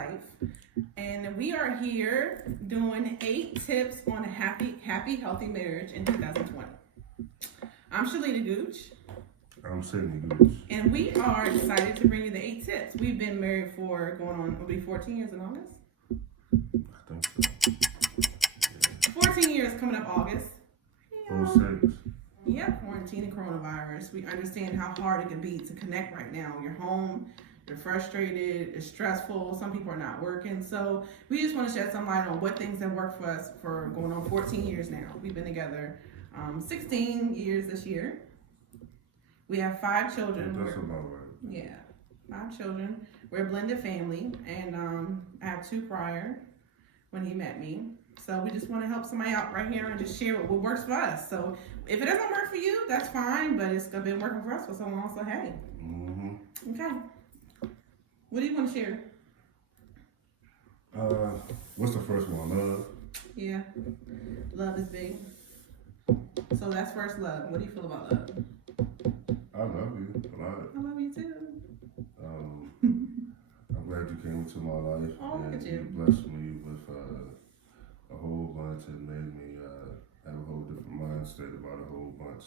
life. And we are here doing 8 tips on a happy, healthy marriage in 2020. I'm SHALITA Gooch. I'm SIDNEY Gooch. And we are excited to bring you the 8 tips. We've been married for it'll be 14 years in August? I think so. 14 years coming up August. 06. Yeah, quarantine and coronavirus. We understand how hard it can be to connect right now. You're home, you're frustrated, it's stressful. Some people are not working. So we just want to shed some light on what things have worked for us for going on 14 years now. We've been together 16 years this year. We have 5 children. That's about right. Yeah, 5 children. We're a blended family, and I have 2 prior when he met me. So we just want to help somebody out right here and just share what works for us. So if it doesn't work for you, that's fine, but it's been working for us for so long, so hey. Mm-hmm. Okay. What do you want to share? What's the first one? Love? Yeah. Love is big. So that's first, love. What do you feel about love? I love you a lot. I love you too. I'm glad you came into my life. Oh, look at you. Blessed me with a whole bunch and made me have a whole different mind state about a whole bunch.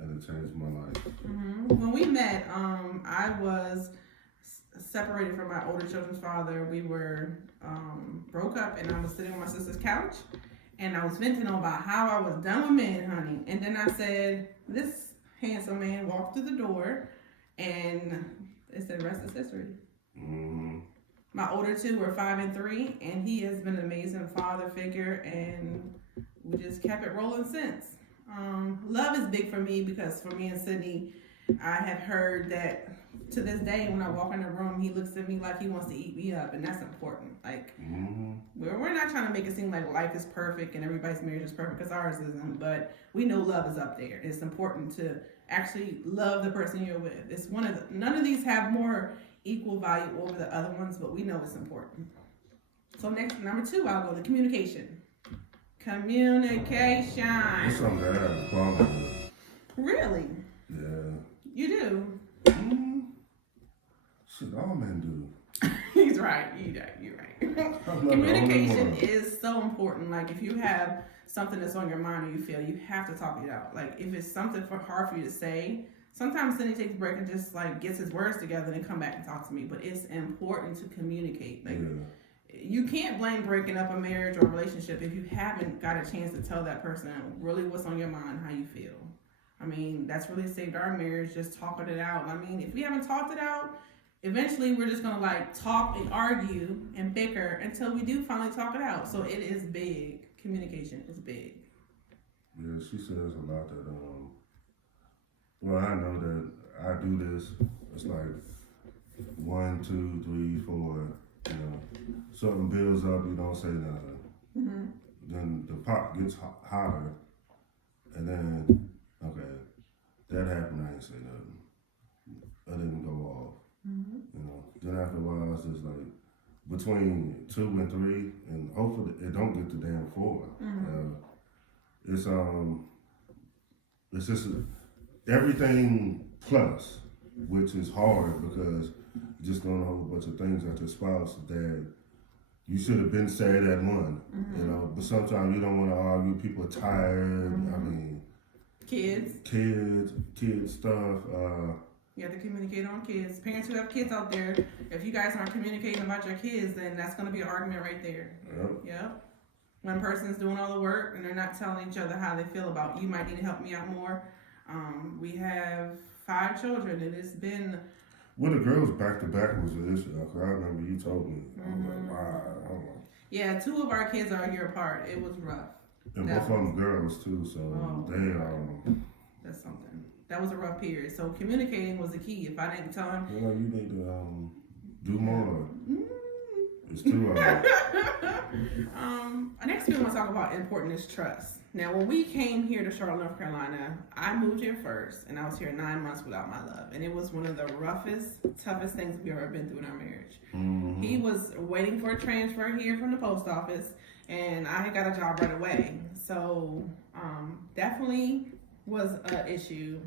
And it changed my life. Mm-hmm. When we met, I was separated from my older children's father. We were broke up, and I was sitting on my sister's couch, and I was venting about how I was done with men, honey. And then I said, this handsome man walked through the door, and it said, rest is history. Mm-hmm. My older 2 were 5 and 3, and he has been an amazing father figure, and we just kept it rolling since. Love is big for me because for me and SIDNEY, I have heard that to this day when I walk in the room, he looks at me like he wants to eat me up, and that's important. Like, we're not trying to make it seem like life is perfect and everybody's marriage is perfect, because ours isn't, but we know love is up there. It's important to actually love the person you're with. It's none of these have more equal value over the other ones, but we know it's important. So next, number 2, I'll go to communication. Communication. It's something that I have a problem with. Really? Yeah. You do? Shit, all men do. He's right. You're right. Communication is so important. Like, if you have something that's on your mind or you feel, you have to talk it out. Like, if it's something hard for you to say, sometimes Sidney takes a break and just like gets his words together and come back and talk to me. But it's important to communicate. Like, you can't blame breaking up a marriage or a relationship if you haven't got a chance to tell that person really what's on your mind, how you feel. I mean, that's really saved our marriage, just talking it out. I mean, if we haven't talked it out, eventually we're just gonna like talk and argue and bicker until we do finally talk it out. So it is big. Communication is big. Yeah, she says a lot that well, I know that I do this. It's like 1, 2, 3, 4. You know, something builds up, you don't say nothing. Mm-hmm. Then the pot gets hotter, and then okay, that happened. I ain't say nothing. I didn't go off. Mm-hmm. You know. Then after a while, it's just like between 2 and 3, and hopefully it don't get to damn 4. Mm-hmm. It's just everything plus, which is hard because you're just doing a whole bunch of things at your spouse that you should have been said at one. Mm-hmm. You know. But sometimes you don't want to argue. People are tired. Mm-hmm. I mean, kids stuff. You have to communicate on kids. Parents who have kids out there, if you guys aren't communicating about your kids, then that's going to be an argument right there. Yep. One person's doing all the work and they're not telling each other how they feel about, you might need to help me out more. We have 5 children, and it's been... Well, the girls back to back was an issue. I remember you told me. I was like, wow. Yeah, 2 of our kids are a year apart. It was rough. And both of them girls too, so that's something. That was a rough period. So communicating was the key. If I didn't tell him, you need to do more. It's too hard. Next we want to talk about important is trust. Now, when we came here to Charlotte, North Carolina, I moved here first, and I was here 9 months without my love, and it was one of the roughest, toughest things we've ever been through in our marriage. Mm-hmm. He was waiting for a transfer here from the post office, and I had got a job right away. So definitely was an issue.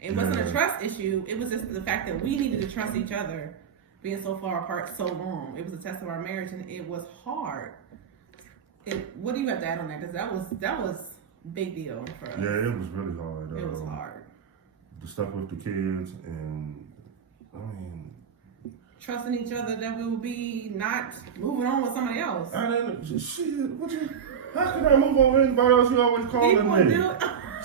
It wasn't a trust issue. It was just the fact that we needed to trust each other being so far apart so long. It was a test of our marriage, and it was hard. What do you have to add on that? Because that was big deal for us. Yeah, it was really hard. It was hard. The stuff with the kids, and I mean, trusting each other that we would be not moving on with somebody else. I didn't. Shit, how can I move on with anybody else? You always calling me.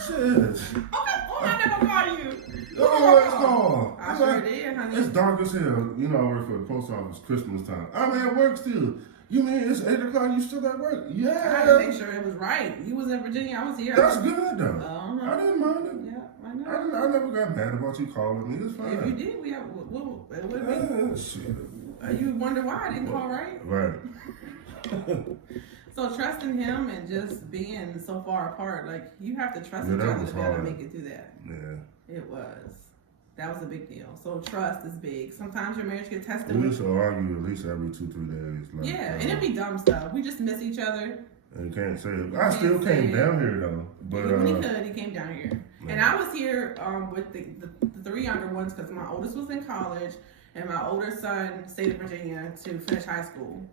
Shit. Okay, I never call you. Oh, it's called. I sure did, honey. It's dark as hell. You know, I work for the post office Christmas time. I'm at work still. You mean it's 8 o'clock? You still at work? Yeah. I had to make sure it was right. You was in Virginia. I was here. That's good though. Uh-huh. I didn't mind it. Yeah, I know. I never got mad about you calling me. It's fine. If you did, we have. It would be. Shit. You wonder why I didn't call, right? Right. So trusting him and just being so far apart, like you have to trust each other to be able to make it through that. Yeah. It was. That was a big deal. So trust is big. Sometimes your marriage gets tested. We used to argue at least every 2-3 days. Like, yeah, and it'd be dumb stuff. We just miss each other. And can't say it. I still came down here though. But when he could, he came down here. Yeah. And I was here with the 3 younger ones because my oldest was in college and my older son stayed in Virginia to finish high school.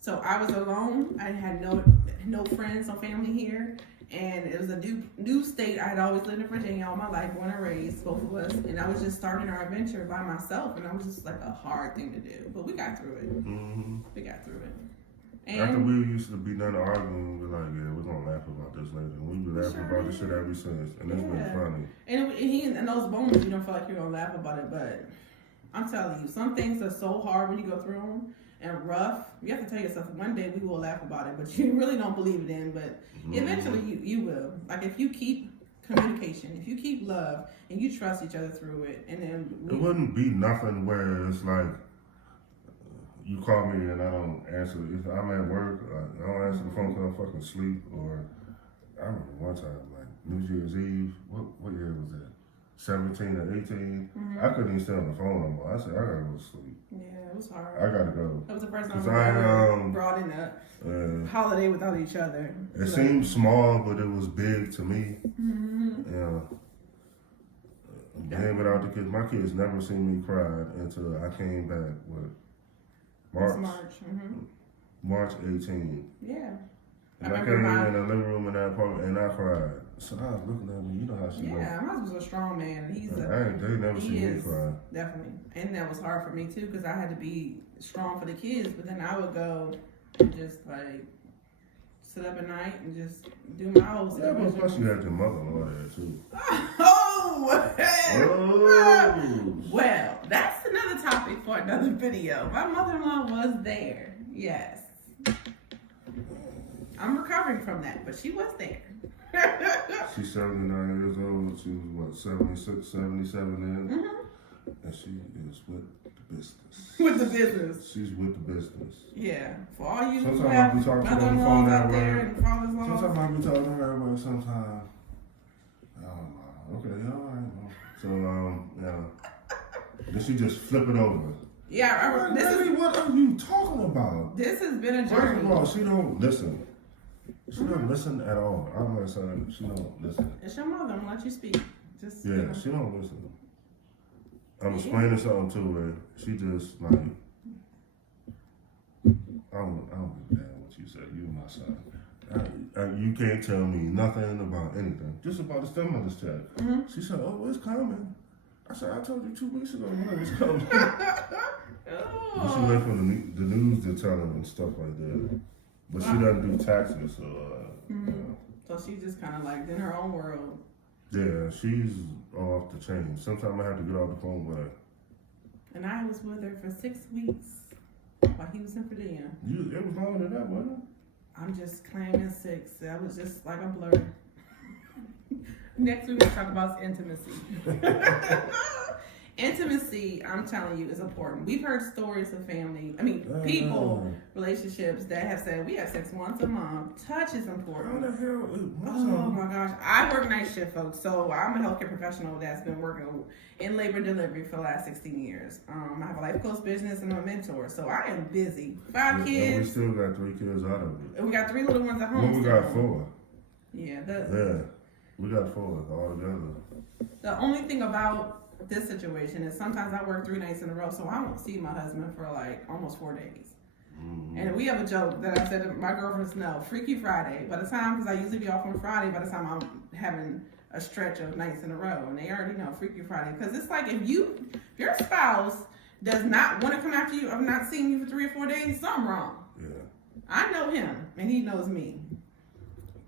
So I was alone. I had no friends, no family here. And it was a new state. I had always lived in Virginia all my life, born and raised, both of us. And I was just starting our adventure by myself. And it was just like a hard thing to do. But we got through it. Mm-hmm. We got through it. And after we used to be done arguing, we were like, yeah, we're going to laugh about this later. And we've been laughing about this shit ever since. And it's been funny. And in those moments, you don't feel like you're going to laugh about it. But I'm telling you, some things are so hard when you go through them. And rough, you have to tell yourself one day we will laugh about it, but you really don't believe it in. But eventually you will. Like if you keep communication, if you keep love, and you trust each other through it, and then it wouldn't be nothing where it's like you call me and I don't answer. If I'm at work, I don't answer the phone because I'm fucking asleep. Or I remember one time, like New Year's Eve. What year was that? 17 or 18. I couldn't even stay on the phone no more. I said I gotta go to sleep. Yeah, it was hard. I gotta go. That was the first time we brought in a holiday without each other. It seemed small, but it was big to me. Yeah. Being without the kids, my kids never seen me cry until I came back with March 18. Yeah. And I came in the living room in that apartment and I cried. So I was looking at me, you know how she was. Yeah, my husband's a strong man. They never seen me cry. Definitely. And that was hard for me too because I had to be strong for the kids, but then I would go and just like sit up at night and just do my whole stuff. Yeah, but plus you had your mother-in-law there too. Well, that's another topic for another video. My mother-in-law was there. Yes. I'm recovering from that, but she was there. She's 79 years old. She was, 76, 77 then? And she is with the business. With the business. She's with the business. Yeah. For all you sometimes who have I be talking mother-in-laws out there and fathers-in-laws. Sometimes I be talking to her, but sometimes, I don't know. Okay, all right. So, yeah. Then she just flip it over. Yeah, what are you talking about? This has been a journey. First of all, she don't listen. She don't listen at all. I'm not saying she don't listen. It's your mother. I'm gonna let you speak. Just she don't listen. I'm explaining something to her. She just like, I don't give a damn what you say. You my son. You can't tell me nothing about anything. Just about the stimulus check. She said, "Oh, it's coming." I said, "I told you 2 weeks ago when it was coming." She wait for the news to tell her and stuff like that. But she doesn't do taxes, so. So she's just kind of like in her own world. Yeah, she's off the chain. Sometimes I have to get off the phone with her. And I was with her for 6 weeks while he was in Virginia. It was longer than that, wasn't it? I'm just claiming 6. That was just like a blur. Next we're going to talk about intimacy. Intimacy, I'm telling you, is important. We've heard stories of people, relationships that have said, we have sex once a month. Touch is important. How the hell? Oh my gosh. I work night shift, folks. So I'm a healthcare professional that's been working in labor and delivery for the last 16 years. I have a life coach business and I'm a mentor. So I am busy. 5 kids. We still got 3 kids out of it. And we got 3 little ones at home. We got 4. Yeah. We got 4 all together. The only thing about this situation is sometimes I work 3 nights in a row, so I won't see my husband for like almost 4 days. And we have a joke that I said to my girlfriends, no, Freaky Friday. By the time, because I usually be off on Friday, by the time I'm having a stretch of nights in a row, and they already know Freaky Friday. Because it's like if your spouse does not want to come after you, I've not seen you for 3 or 4 days, something wrong. Yeah. I know him, and he knows me.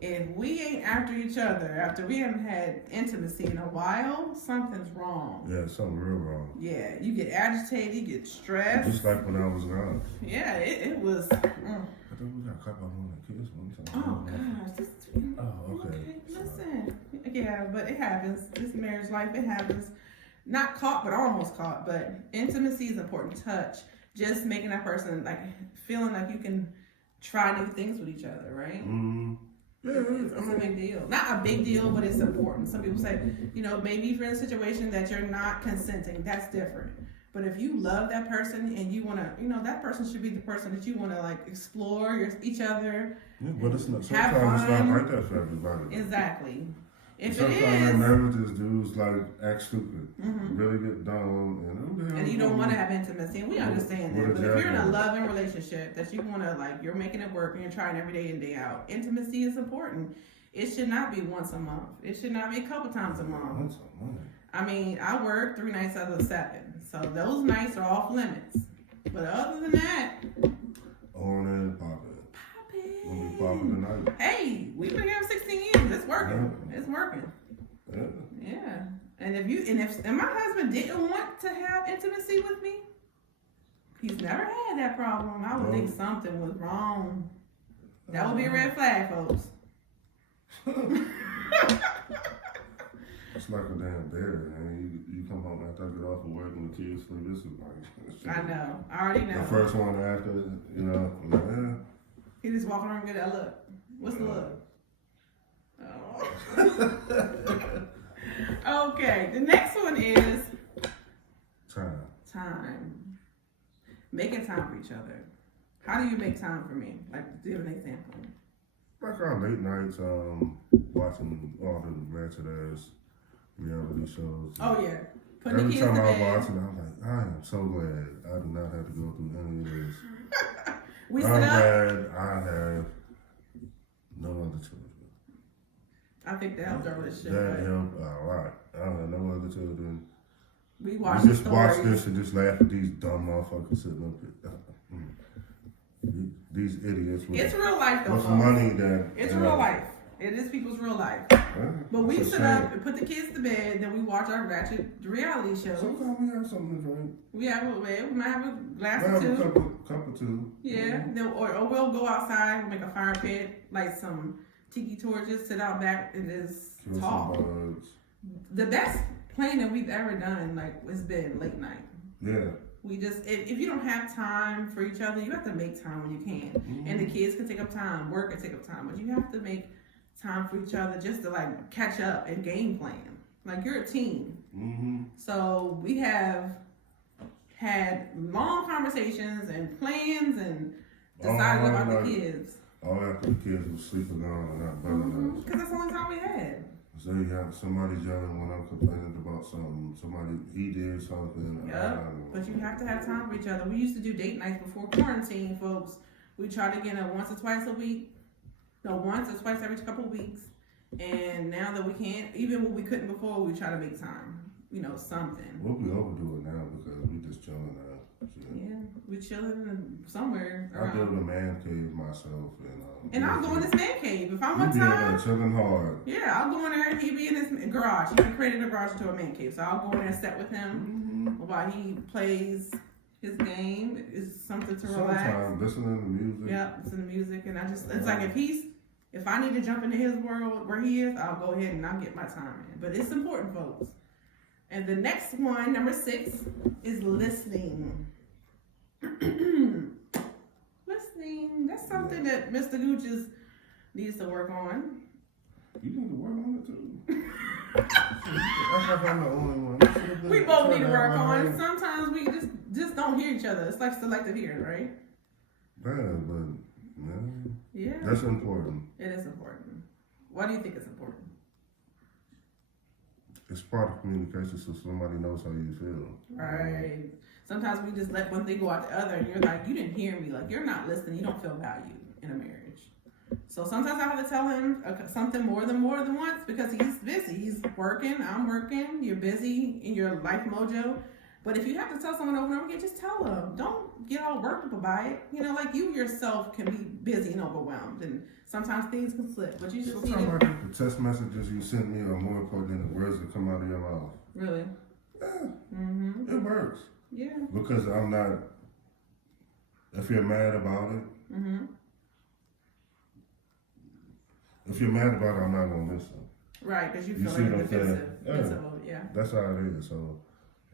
If we ain't after each other, after we haven't had intimacy in a while, something's wrong. Yeah, something real wrong. Yeah, you get agitated, you get stressed. Just like when I was gone. Yeah, it was. I think we got caught by one of the kids one time. Oh gosh. Okay. Listen. Yeah, but it happens. This marriage life, it happens. Not caught, but almost caught. But intimacy is important. Touch. Just making that person like feeling like you can try new things with each other, right? Mm-hmm. Yeah, it's a big deal. Not a big deal, but it's important. Some people say, maybe if you're in a situation that you're not consenting, that's different. But if you love that person and you want to, that person should be the person that you want to like explore each other. Yeah, but it's not. Sometimes it's not like that for everybody. Exactly. If sometimes it is, in marriages, dudes like act stupid, really get dumb, and you don't want to have intimacy. And we understand that. But if you're in a loving relationship that you want to like, you're making it work and you're trying every day and day out. Intimacy is important. It should not be once a month. It should not be a couple times a month. Once a month. I mean, I work 3 nights out of the 7, so those nights are off limits. But other than that, on and popping. We'll be popping tonight. Hey, we've been here 16 years. It's working. Yeah. It's working. Yeah. Yeah. And if my husband didn't want to have intimacy with me, he's never had that problem. I would think something was wrong. That would be a red flag, folks. It's like a damn bear, man. You come home after I get off of work and the kids sleep. This is like. I know. I already know. The first one after, I'm like, yeah. He just walking around and get that look. What's the look? Oh. Okay, the next one is time. Making time for each other. How do you make time for me? Like, give an example. Like our late nights, watching all the ratchet ass reality shows. Oh yeah. Every time I watch it, I'm like, I am so glad I do not have to go through any of this. I'm glad I have no other children. I think that helped our relationship. That helped a lot. I don't have no other children. We just watch this and just laugh at these dumb motherfuckers sitting up here. These idiots. It's real life though. With money that. It's real life. It is people's real life. But we sit up and put the kids to bed, then we watch our ratchet reality shows. Sometimes we have something to drink. We might have a glass or two. A cup or two. Yeah. Or we'll go outside, we'll make a fire pit, light some tiki torches, sit out back and just talk. The best planning we've ever done, has been late night. Yeah. We just, if you don't have time for each other, you have to make time when you can. Mm-hmm. And the kids can take up time, work can take up time, but you have to make time for each other just to catch up and game plan. You're a team. Mm-hmm. So we have had long conversations and plans and decided about the kids. All after the kids were sleeping on and not bugging us. Because that's the only time we had. So you got somebody yelling when I'm complaining about something. He did something. Yep. But you have to have time for each other. We used to do date nights before quarantine, folks. We tried to get it once or twice a week. No, once or twice every couple of weeks. And now that we can't, even when we couldn't before, we try to make time. Something. We'll be overdo it now because we just chilling now. Yeah, we chilling somewhere around. I build a man cave myself. And I'll go in this man cave. If I want time. Chilling hard. Yeah, I'll go in there and he'll be in his garage. He created a garage into a man cave. So I'll go in there and sit with him while he plays his game. It's something to relax. Sometimes listening to music. Yeah, listen to music. And it's like if I need to jump into his world where he is, I'll go ahead and I'll get my time in. But it's important, folks. And the next one, number 6, is listening. Listening. That's something that Mr. Gooch needs to work on. You need to work on it too. I'm the only one. We both need to work on it. Sometimes we just don't hear each other. It's like selective hearing, right? Yeah. That's important. It is important. Why do you think it's important? it's part of communication, so somebody knows how you feel. Right. Sometimes we just let one thing go out the other, and you're like, you didn't hear me. Like, you're not listening. You don't feel valued in a marriage. So sometimes I have to tell him something more than once because he's busy. He's working. I'm working. You're busy in your life mojo. But if you have to tell someone over and over again, just tell them. Don't get all worked up about it. You know, like you yourself can be busy and overwhelmed, and sometimes things can slip. But you just need to. The text messages you send me are more important than the words that come out of your mouth. Really? Yeah. It works. Yeah. Because I'm not. If you're mad about it. If you're mad about it, I'm not gonna listen. Right, because you feel like you're defensive. Yeah. That's how it is. So.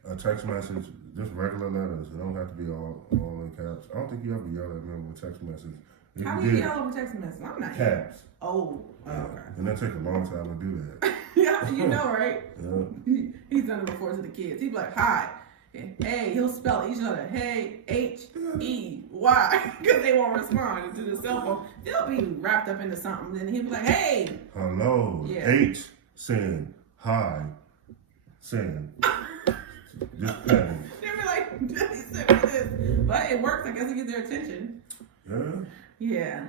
A text message, just regular letters. It don't have to be all in caps. I don't think you ever yell at me over text message. How do you yell over text message? I'm not. Caps. Oh, okay. And that take a long time to do that. Yeah, you know, right? Yeah. He's done it before to the kids. He'd be like, hi. Hey, he'll spell each other. Hey, H-E-Y. Because they won't respond to the cell phone. They'll be wrapped up into something. Then he'll be like, hey. Hello. Yeah. H saying hi. Saying. Just petting. They'll be like, he said this. But it works. I guess to get their attention. Yeah.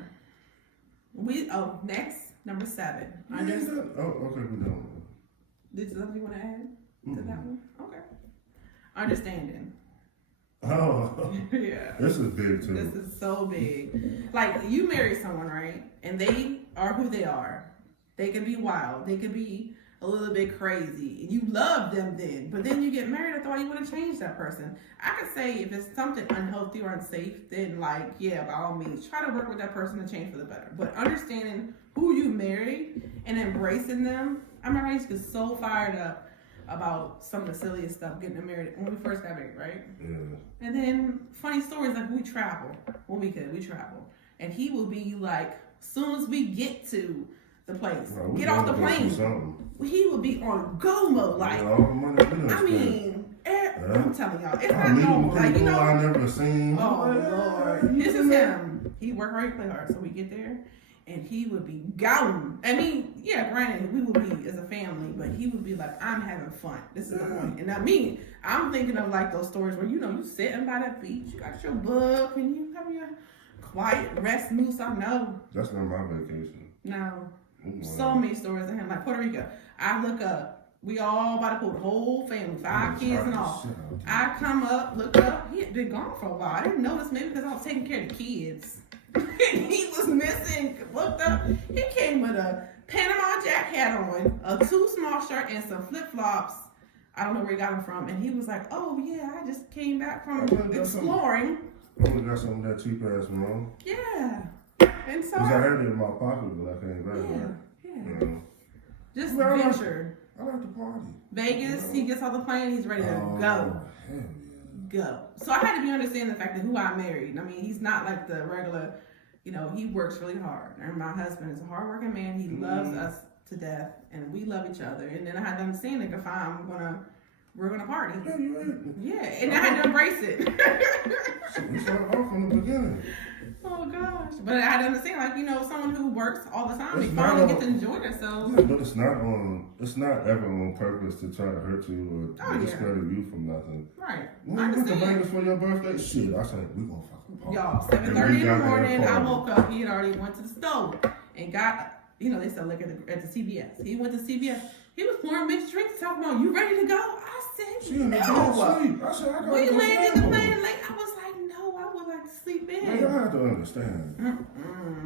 Next, number 7. Okay, we're done. Did something you want to add to that one? Okay. Understanding. Oh. Yeah. This is big too. This is so big. Like, you marry someone, right? And they are who they are. They can be wild. They can be a little bit crazy. You love them then, but then you get married, I thought you want to change that person. I could say if it's something unhealthy or unsafe, then like, yeah, by all means, try to work with that person to change for the better. But understanding who you marry and embracing them. I remember I used to get so fired up about some of the silliest stuff getting married when we first got married, right? Yeah. And then funny stories like we travel. When we travel. And he will be like, soon as we get to the place, get off the plane. He would be on go mode, like, I mean, I'm telling y'all, it's not normal. Like, you know, I never seen. Oh, Lord. This is him. He worked hard, play hard. So we get there, and he would be gone. I mean, yeah, granted, we would be as a family, but he would be like, I'm having fun. This is the point. And I mean, I'm thinking of like those stories where, you know, you sitting by that beach, you got your book, and you have your quiet rest moose. I know. That's not my vacation. No. So many stories of him, like Puerto Rico. I look up, we all by the pool, the whole family, 5 kids and all. I come up, look up, he had been gone for a while. I didn't notice, maybe because I was taking care of the kids. He was missing, looked up, he came with a Panama Jack hat on, a too small shirt, and some flip-flops. I don't know where he got them from. And he was like, oh yeah, I just came back from exploring. I only got some of that cheap ass wrong. Yeah. And so I had it in my pocket, but I can't grab it. Yeah. Just venture. I like to party. Vegas, he gets off the plane, he's ready to go. Hell yeah. Go. So I had to be understanding the fact that who I married. I mean, he's not like the regular, you know, he works really hard. And my husband is a hardworking man. He loves us to death, and we love each other. And then I had to understand that if we're gonna party. Yeah, and I had to embrace it. So we started off from the beginning. Oh gosh. But I had to understand, like, you know, someone who works all the time, they finally get to enjoy themselves. Yeah, but it's not ever on purpose to try to hurt you or discredit you from nothing. Right. When you went to Vegas for your birthday, shit, I said, we gonna fucking party. Y'all, 7:30 in the morning, I woke up, he had already went to the stove and got, you know, they sell liquor at the CVS. He went to CVS. He was pouring mixed drinks, talking about, you ready to go? I said, no. I said, I we landed the plane late. I was like, no, I would like to sleep in. Man, y'all have to understand.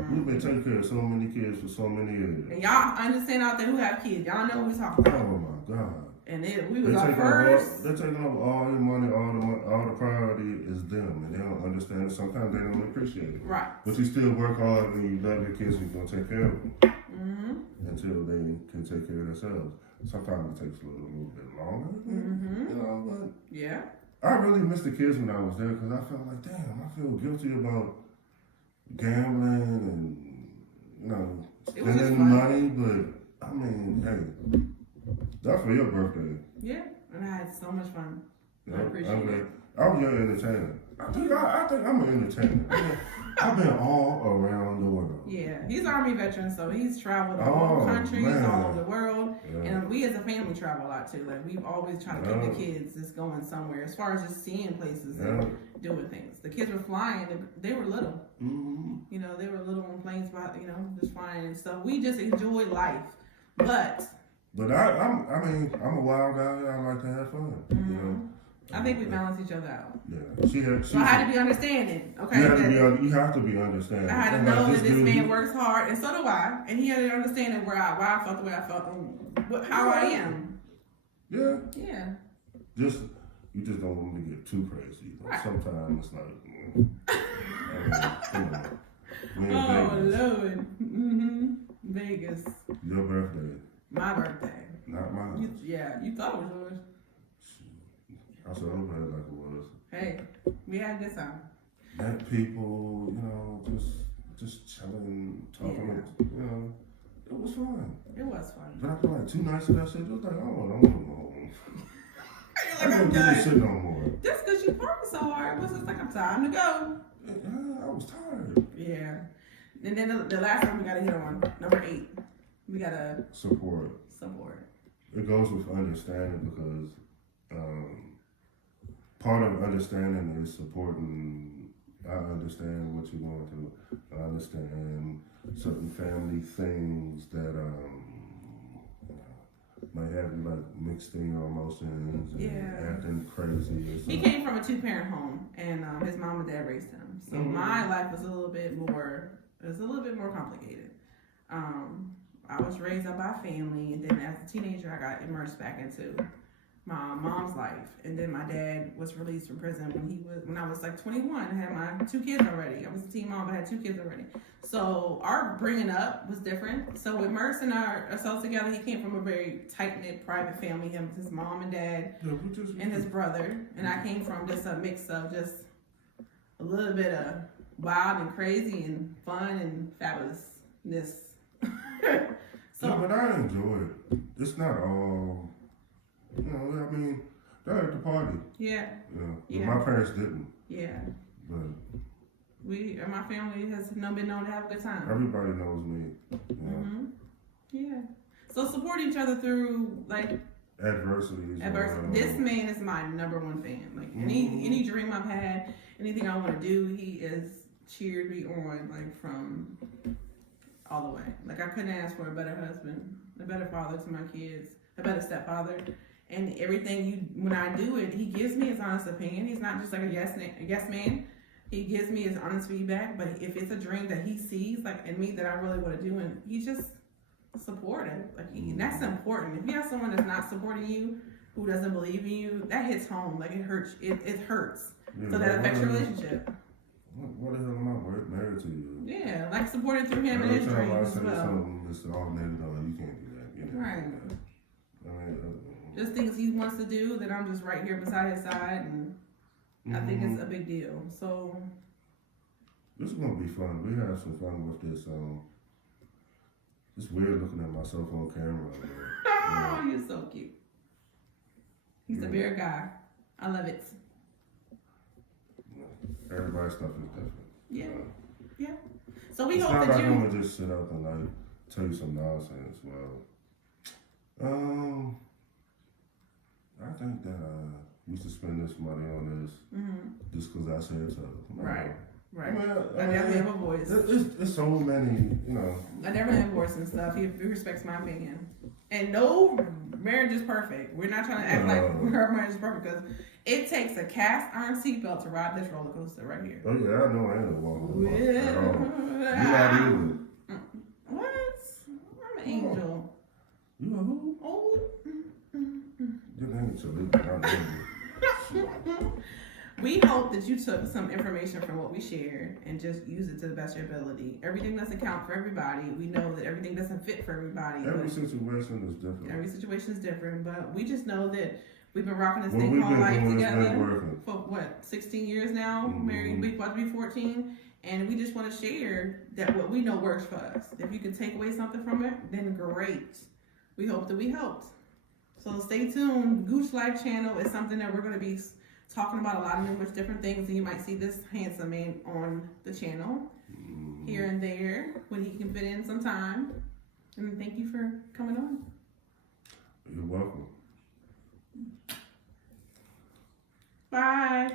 We've been taking care of so many kids for so many years. And y'all understand out there who have kids. Y'all know what we're talking about. Oh my God. And we was our first. They're taking over all your money, all the priority is them. And they don't understand it. Sometimes they don't appreciate it. Right. But you still work hard and you love your kids and you're going to take care of them. Until they can take care of themselves. Sometimes it takes a little bit longer. You know, but yeah. I really missed the kids when I was there because I felt like, damn, I feel guilty about gambling and, you know, spending money. But, I mean, hey, that's for your birthday. Yeah, and I had so much fun. Yeah, I appreciate it. I was your entertainer. I think I'm an entertainer. I've been all around the world. Yeah, he's an Army veteran, so he's traveled all countries, all over the world. Yeah. And we as a family travel a lot too. Like we've always tried to keep the kids just going somewhere as far as just seeing places and doing things. The kids were flying, they were little. Mm-hmm. You know, they were little on planes, just flying and stuff. We just enjoy life. But I'm a wild guy. I like to have fun. Mm-hmm. You know. I think we balance each other out. Yeah, so I had to be understanding. Okay, you have to be understanding. I had to know that this man works hard, and so do I. And he had to understand why I felt the way I felt, and how I am. Yeah. Yeah. You just don't want me to get too crazy. Right. Sometimes it's like, oh Lord. Mm-hmm. Vegas. Your birthday. My birthday. Not mine. You thought it was yours. I said over it like it was. Hey, we had a good time. Met people, just chilling, talking. It was fun. It was fun. But after like 2 nights of that shit, it was like, I don't want to go home. You're like, I'm do this shit no more. Just because you parked so hard, it was just like, I'm time to go. Yeah, I was tired. Yeah. And then the last one we got to hit on, number 8. We got to support. It goes with understanding because part of understanding is supporting. I understand what you're going through. I understand certain family things that might have you like mixed in your emotions and acting crazy. He came from a 2-parent home, and his mom and dad raised him. So my life was a little bit more complicated. I was raised up by family, and then as a teenager, I got immersed back into my mom's life. And then my dad was released from prison when I was like 21. I had my 2 kids already. I was a teen mom, but I had 2 kids already. So our bringing up was different. So with Merce and ourselves together, he came from a very tight-knit private family, him, his mom and dad, and his brother. And I came from just a mix of just a little bit of wild and crazy and fun and fabulousness. No, but I enjoy it. It's not all, I mean, they're at the party. Yeah. But my parents didn't. Yeah. But my family has been known to have a good time. Everybody knows me. Mm-hmm. Yeah. So support each other through like adversities. This man is my number 1 fan. Like any dream I've had, anything I want to do, he has cheered me on like from all the way. Like I couldn't ask for a better husband, a better father to my kids, a better stepfather, and everything. When I do it, he gives me his honest opinion. He's not just like a yes man. He gives me his honest feedback. But if it's a dream that he sees like in me that I really want to do, and he's just supportive. Like that's important. If you have someone that's not supporting you, who doesn't believe in you, that hits home. Like it hurts. It hurts. Yeah, so that affects your relationship. What the hell am I married to you? Yeah, like supported through him and his dreams as well. Something that's all negative, you can't do that. Right. Just things he wants to do that I'm just right here beside his side, and I think it's a big deal. So this is gonna be fun. We have some fun with this. It's weird looking at myself on camera. Oh, you're so cute. He's a bear guy. I love it. Everybody's stuff is different. Yeah. Yeah. So we hope that it's not like I'm gonna just sit up and like tell you some nonsense. Well, I think that we should spend this money on this just because I said so. Right. Right. I definitely have a voice. There's so many, I never have a voice and stuff. He respects my opinion. And no marriage is perfect. We're not trying to act like our marriage is perfect because it takes a cast iron seatbelt to ride this roller coaster right here. Oh yeah, I know I ain't a woman. What? I'm an angel. You a who? Oh. You're an angel. We hope that you took some information from what we shared and just use it to the best of your ability. Everything doesn't count for everybody. We know that everything doesn't fit for everybody. Every situation is different. Every situation is different, but we just know that we've been rocking this thing called life together for what, 16 years now? Married, we about to be 14, and we just want to share that what we know works for us. If you can take away something from it, then great. We hope that we helped. So stay tuned. Gooch Life channel is something that we're going to be talking about a lot of numerous different things, and you might see this handsome man on the channel here and there when he can fit in some time. And thank you for coming on. You're welcome. Bye.